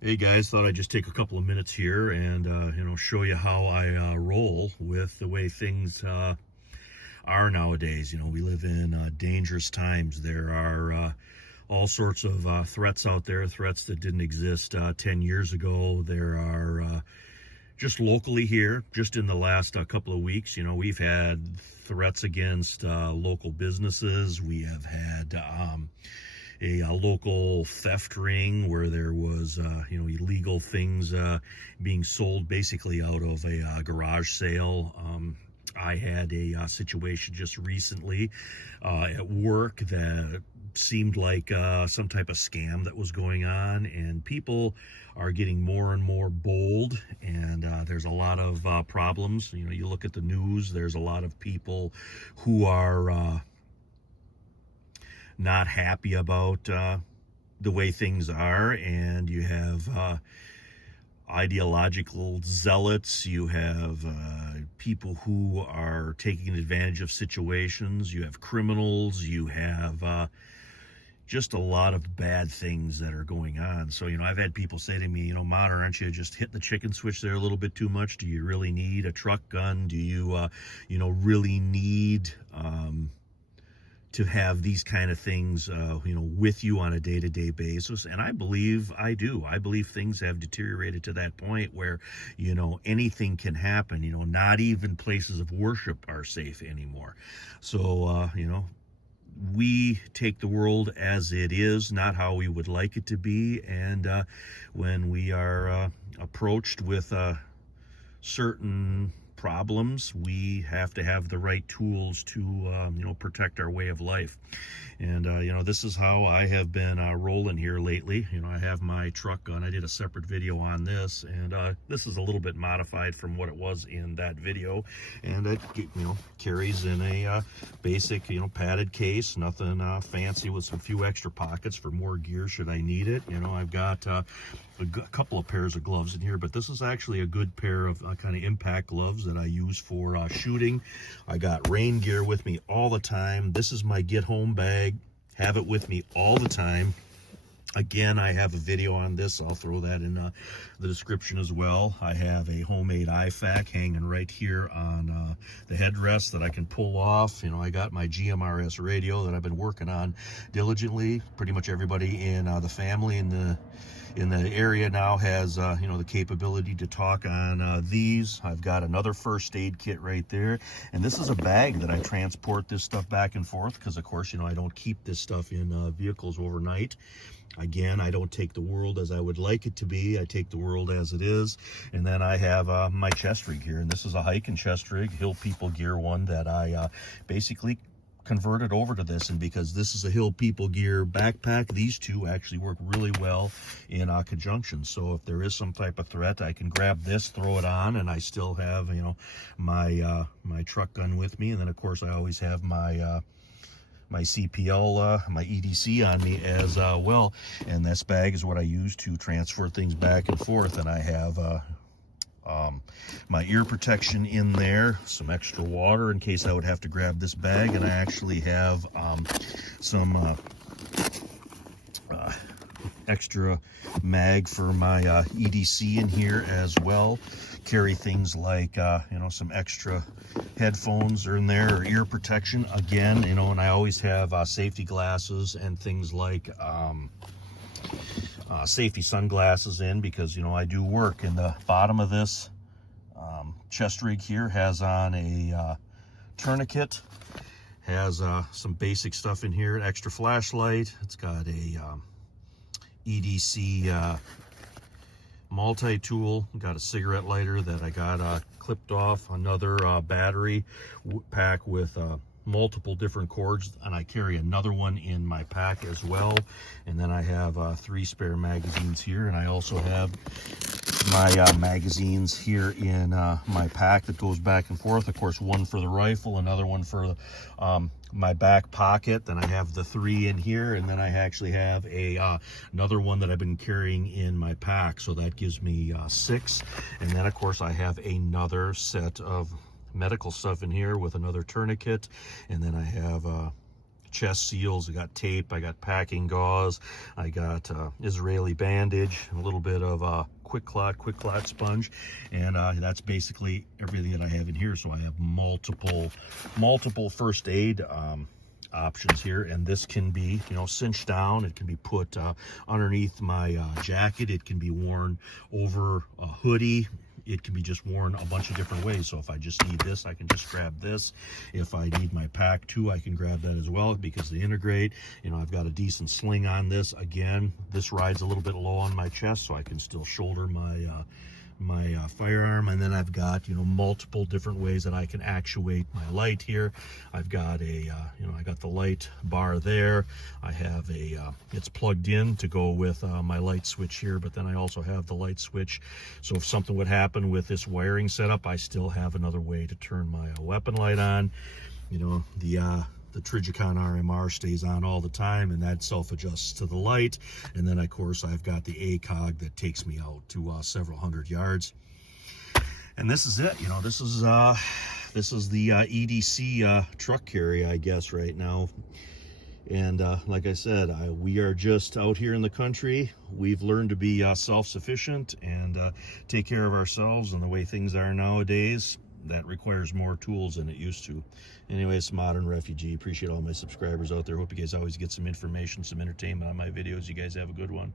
Hey guys, thought I'd just take a couple of minutes here and show you how I roll with the way things are nowadays. We live in dangerous times. There are all sorts of threats out there, threats that didn't exist 10 years ago. There are just locally here, just in the last couple of weeks, we've had threats against local businesses. We have had a local theft ring where there was illegal things being sold basically out of a garage sale. I had a situation just recently at work that seemed like some type of scam that was going on, and people are getting more and more bold, and there's a lot of problems. You look at the news, there's a lot of people who are not happy about the way things are, and you have ideological zealots, you have people who are taking advantage of situations, you have criminals, you have just a lot of bad things that are going on. So, I've had people say to me, Mater, aren't you just hitting the chicken switch there a little bit too much? Do you really need a truck gun? Do you, really need to have these kind of things, with you on a day-to-day basis? And I believe I do. I believe things have deteriorated to that point where, anything can happen. Not even places of worship are safe anymore. So, we take the world as it is, not how we would like it to be. And when we are approached with certain problems, we have to have the right tools to protect our way of life. And this is how I have been rolling here lately. I have my truck gun. I did a separate video on this, and this is a little bit modified from what it was in that video, and it carries in a basic padded case, nothing fancy, with some few extra pockets for more gear should I need it. I've got a couple of pairs of gloves in here, but this is actually a good pair of kind of impact gloves that I use for shooting. I got rain gear with me all the time. This is my get home bag. Have it with me all the time. Again, I have a video on this. I'll throw that in the description as well. I have a homemade IFAK hanging right here on the headrest that I can pull off. I got my GMRS radio that I've been working on diligently. Pretty much everybody in the family in the area now has the capability to talk on these. I've got another first aid kit right there, and this is a bag that I transport this stuff back and forth, because of course I don't keep this stuff in vehicles overnight. Again, I don't take the world as I would like it to be. I take the world as it is. And then I have my chest rig here, and this is a hiking chest rig, Hill People Gear one, that I basically converted over to this. And because this is a Hill People Gear backpack, these two actually work really well in conjunction. So if there is some type of threat, I can grab this, throw it on, and I still have my my truck gun with me. And then of course I always have my my CPL, my EDC on me as well. And this bag is what I use to transfer things back and forth. And I have my ear protection in there, some extra water in case I would have to grab this bag, and I actually have some extra mag for my EDC in here as well. Carry things like some extra headphones are in there, or ear protection again, and I always have safety glasses and things like safety sunglasses in, because I do work. And the bottom of this chest rig here has on a tourniquet, has some basic stuff in here, an extra flashlight. It's got a EDC multi-tool, got a cigarette lighter that I got clipped off, another battery pack with multiple different cords, and I carry another one in my pack as well. And then I have 3 spare magazines here, and I also have my magazines here in my pack that goes back and forth. Of course, one for the rifle, another one for my back pocket. Then I have the 3 in here, and then I actually have another one that I've been carrying in my pack, so that gives me 6. And then of course I have another set of medical stuff in here with another tourniquet, and then I have chest seals, I got tape, I got packing gauze, I got Israeli bandage, a little bit of quick clot sponge, and that's basically everything that I have in here. So I have multiple first aid options here, and this can be, you know, cinched down. It can be put underneath my jacket. It can be worn over a hoodie. It can be just worn a bunch of different ways. So if I just need this, I can just grab this. If I need my pack too, I can grab that as well, because they integrate. You know, I've got a decent sling on this. Again, this rides a little bit low on my chest, so I can still shoulder my firearm. And then I've got, you know, multiple different ways that I can actuate my light here. I've got a you know, I got the light bar there. I have a it's plugged in to go with my light switch here, but then I also have the light switch, so if something would happen with this wiring setup, I still have another way to turn my weapon light on. You know, the Trijicon RMR stays on all the time, and that self-adjusts to the light. And then, of course, I've got the ACOG that takes me out to several hundred yards. And this is it. You know, this is the EDC truck carry, I guess, right now. And like I said, we are just out here in the country. We've learned to be self-sufficient and take care of ourselves. And the way things are nowadays, that requires more tools than it used to. Anyways, Modern Refugee. Appreciate all my subscribers out there. Hope you guys always get some information, some entertainment on my videos. You guys have a good one.